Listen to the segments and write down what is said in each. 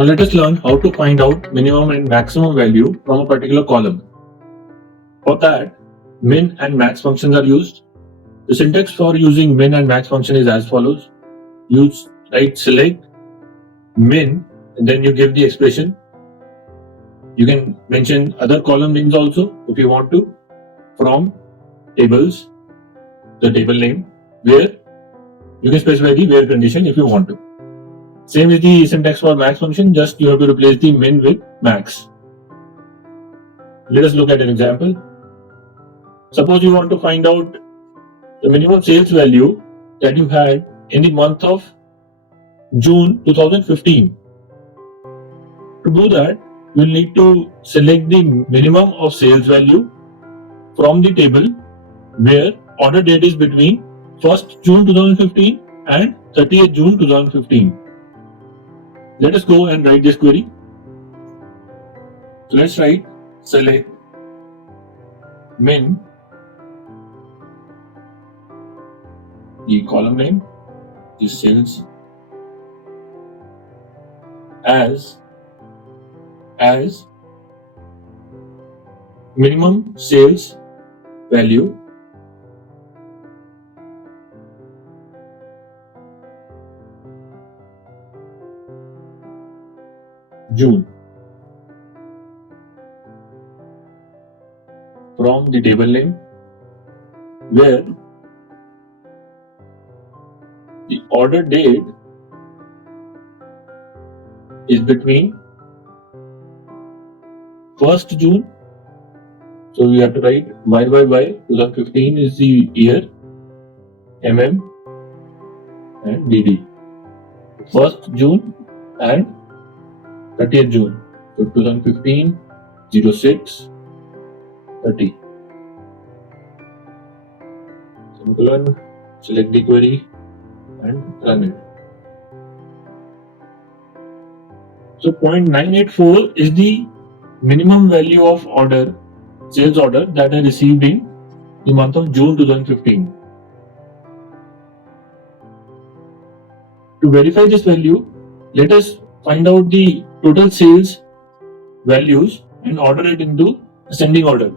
Now let us learn how to find out minimum and maximum value from a particular column. For that, min and max functions are used. The syntax for using min and max function is as follows. You write select min and then you give the expression. You can mention other column names also if you want to from tables, the table name, where you can specify the where condition if you want to. Same is the syntax for max function, just you have to replace the min with max. Let us look at an example. Suppose you want to find out the minimum sales value that you had in the month of June 2015. To do that, you will need to select the minimum of sales value from the table where order date is between 1st June 2015 and 30th June 2015. Let us go and write this query. So let's write select min, the column name is sales, as minimum sales value June from the table name where the order date is between 1st June. So we have to write YYY 2015 is the year, MM and DD. 1st June and 30th June. So 2015 06 30. Semicolon, select the query and run it. So 0.984 is the minimum value of order, sales order that I received in the month of June 2015. To verify this value, let us find out the total sales values and order it into ascending order,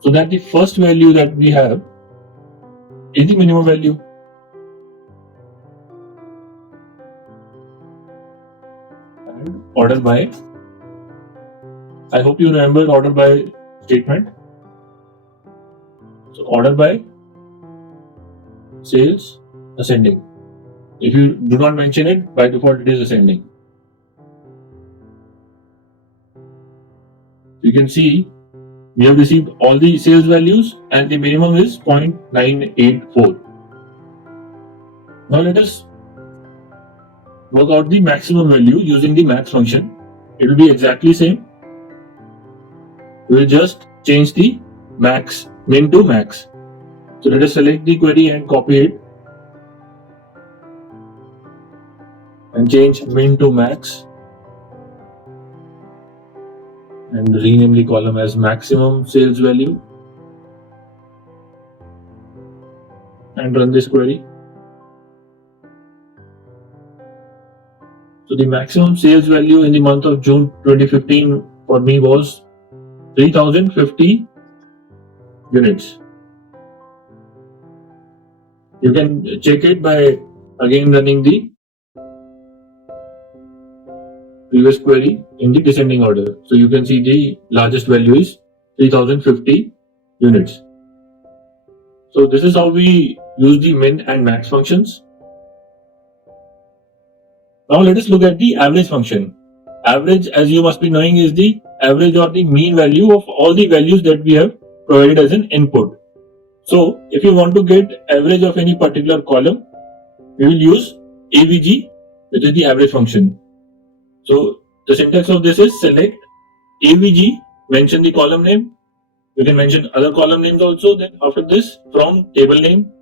so that the first value that we have is the minimum value. And order by, I hope you remember order by statement. So order by sales ascending. If you do not mention it, by default it is ascending. You can see we have received all the sales values and the minimum is 0.984. Now let us work out the maximum value using the max function. It will be exactly same. We will just change the max, min to max. So let us select the query and copy it and change min to max and rename the column as maximum sales value and run this query. So the maximum sales value in the month of June 2015 for me was 3050 units. You can check it by again running the previous query in the descending order. So you can see the largest value is 3050 units. So this is how we use the min and max functions. Now let us look at the average function. Average, as you must be knowing, is the average or the mean value of all the values that we have provided as an input. So if you want to get average of any particular column, we will use AVG, which is the average function. So the syntax of this is select AVG, mention the column name. You can mention other column names also. Then after this, from table name,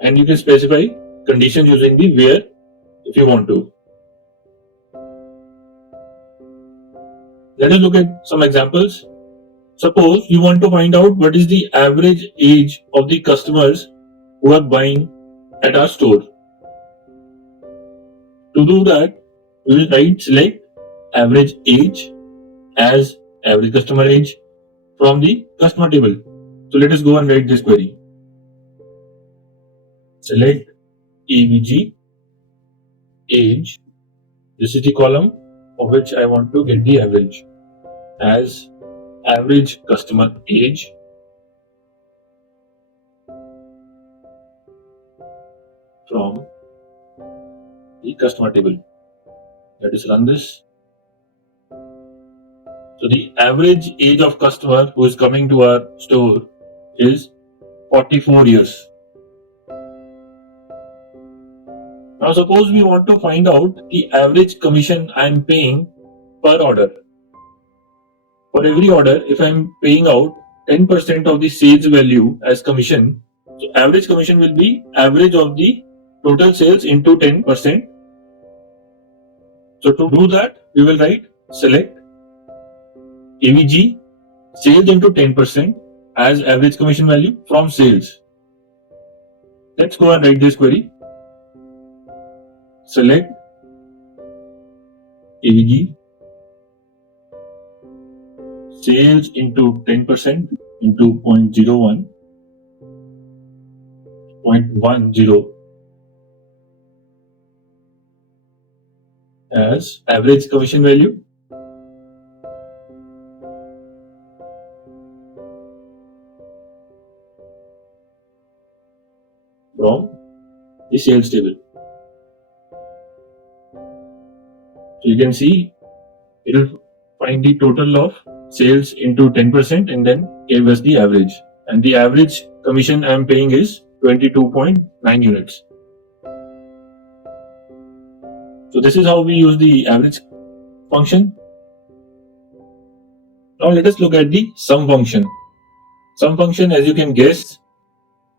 and you can specify conditions using the where if you want to. Let us look at some examples. Suppose you want to find out what is the average age of the customers who are buying at our store. To do that, we will write select average age as average customer age from the customer table. So let us go and write this query. Select AVG age. This is the column of which I want to get the average as average customer age from the customer table. Let us run this. So the average age of customer who is coming to our store is 44 years. Now suppose we want to find out the average commission I am paying per order. For every order, if I am paying out 10% of the sales value as commission, so average commission will be average of the total sales into 10%. So to do that, we will write select AVG sales into 10% as average commission value from sales. Let's go and write this query. Select AVG sales into 10% into 0.01, 0.10 as average commission value from the sales table. So you can see it will find the total of sales into 10% and then gave us the average. And the average commission I am paying is 22.9 units. So this is how we use the average function. Now let us look at the sum function. Sum function, as you can guess,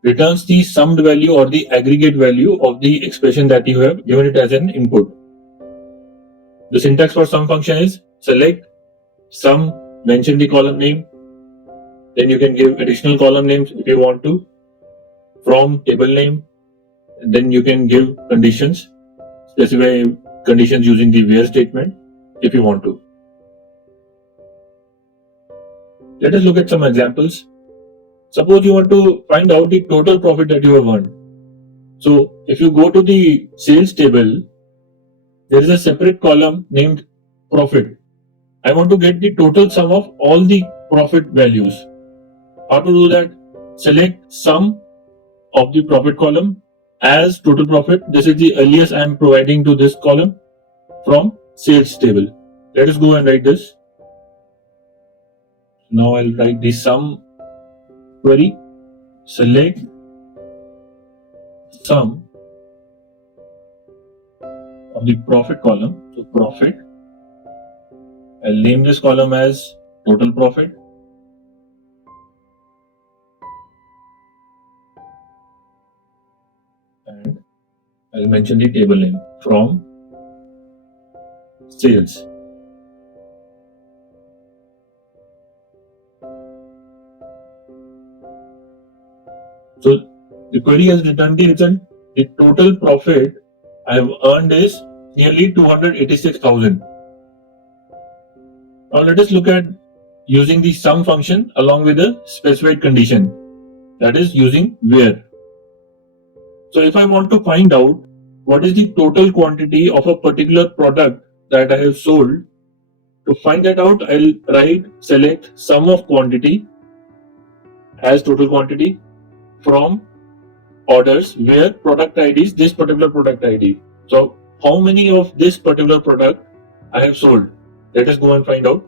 returns the summed value or the aggregate value of the expression that you have given it as an input. The syntax for sum function is select sum, mention the column name, then you can give additional column names if you want to, from table name, and then you can give conditions, specify conditions using the where statement if you want to. Let us look at some examples. Suppose you want to find out the total profit that you have earned. So if you go to the sales table, there is a separate column named profit. I want to get the total sum of all the profit values. How to do that? Select sum of the profit column as total profit. This is the alias I am providing to this column from sales table. Let us go and write this. Now I'll write the sum query. Select sum of the profit column. So profit. I'll name this column as total profit. And I'll mention the table name from sales. So the query has returned the result. The total profit I have earned is nearly 286,000. Now let us look at using the sum function along with a specified condition, that is using where. So if I want to find out what is the total quantity of a particular product that I have sold, to find that out I'll write select sum of quantity as total quantity from orders where product ID is this particular product ID. So how many of this particular product I have sold? Let us go and find out.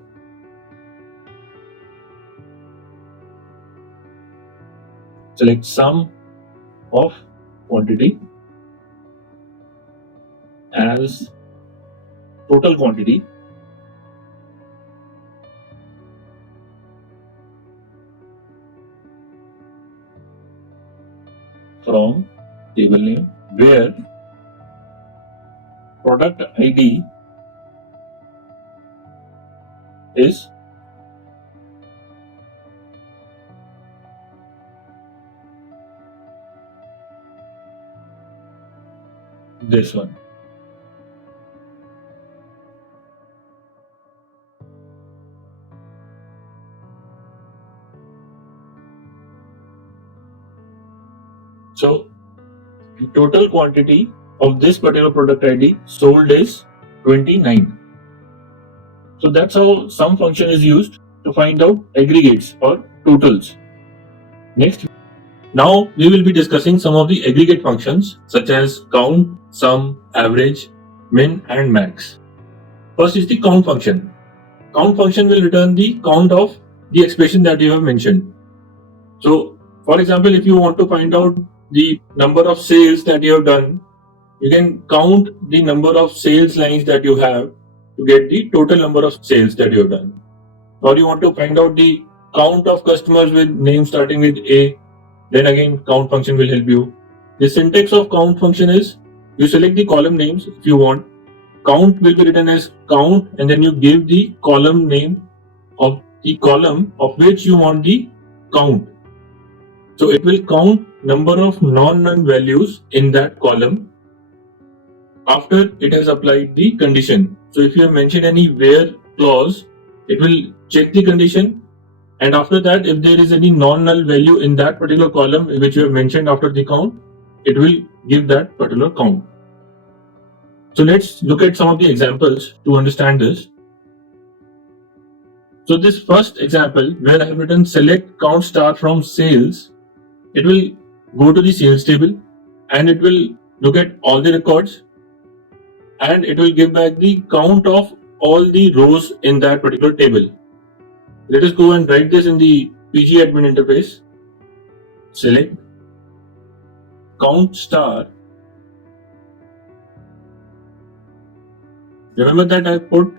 Select sum of quantity as total quantity from table name where product ID is this one. So the total quantity of this particular product ID sold is 29. So that's how sum function is used to find out aggregates or totals. Next, now we will be discussing some of the aggregate functions such as count, sum, average, min and max. First is the count function. Count function will return the count of the expression that you have mentioned. So for example, if you want to find out the number of sales that you have done, you can count the number of sales lines that you have to get the total number of sales that you have done. Or you want to find out the count of customers with names starting with A, then again count function will help you. The syntax of count function is you select the column names if you want. Count will be written as count and then you give the column name of the column of which you want the count. So it will count number of non-null values in that column after it has applied the condition. So if you have mentioned any where clause, it will check the condition, and after that if there is any non-null value in that particular column which you have mentioned after the count, it will give that particular count. So let's look at some of the examples to understand this. So this first example where I have written select count star from sales, it will go to the sales table and it will look at all the records and it will give back the count of all the rows in that particular table. Let us go and write this in the PG admin interface. Select count star. Remember that I put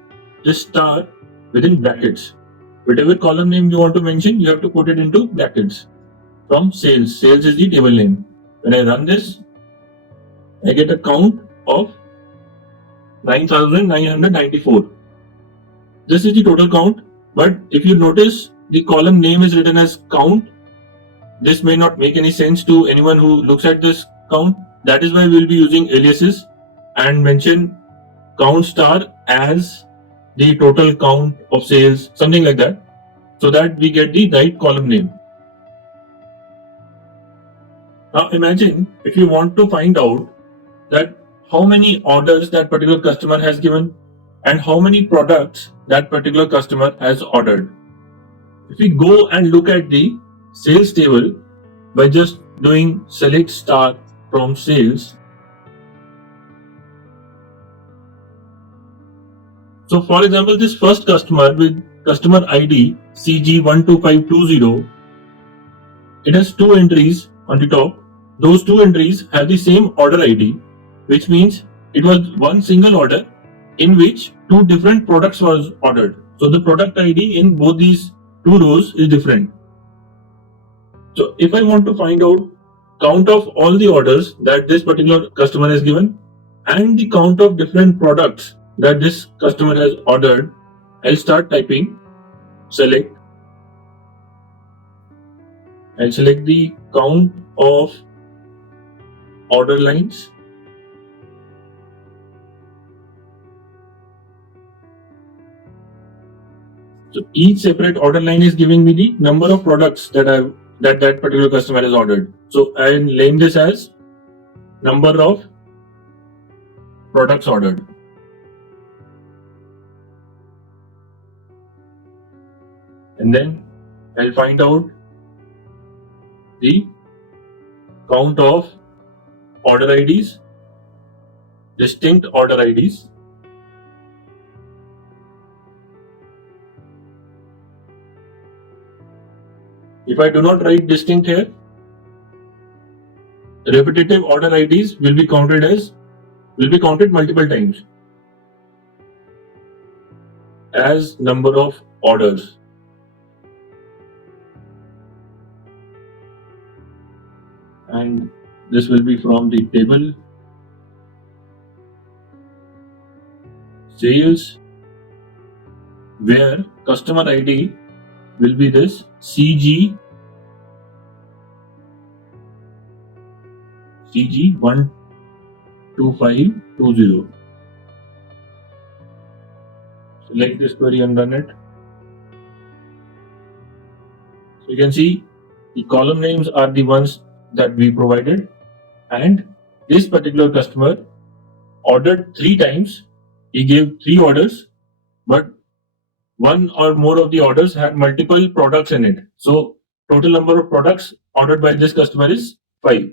this star within brackets. Whatever column name you want to mention, you have to put it into brackets. From sales. Sales is the table name. When I run this, I get a count of 9,994. This is the total count, but if you notice the column name is written as count, this may not make any sense to anyone who looks at this count. That is why we will be using aliases and mention count star as the total count of sales, something like that, so that we get the right column name. Now imagine if you want to find out that how many orders that particular customer has given and how many products that particular customer has ordered. If we go and look at the sales table by just doing select star from sales. So for example, this first customer with customer ID CG12520, it has two entries on the top. Those two entries have the same order ID, which means it was one single order in which two different products was ordered. So the product ID in both these two rows is different. So if I want to find out count of all the orders that this particular customer has given and the count of different products that this customer has ordered, I'll start typing select. I'll select the count of order lines. So each separate order line is giving me the number of products that that particular customer has ordered. So I'll name this as number of products ordered. And then I'll find out the count of order IDs, distinct order IDs. If I do not write distinct here, repetitive order IDs will be counted multiple times as number of orders. And this will be from the table sales, where customer ID will be this CG12520. Select this query and run it. So you can see the column names are the ones that we provided, and this particular customer ordered 3 times. He gave 3 orders, but one or more of the orders had multiple products in it. So total number of products ordered by this customer is 5.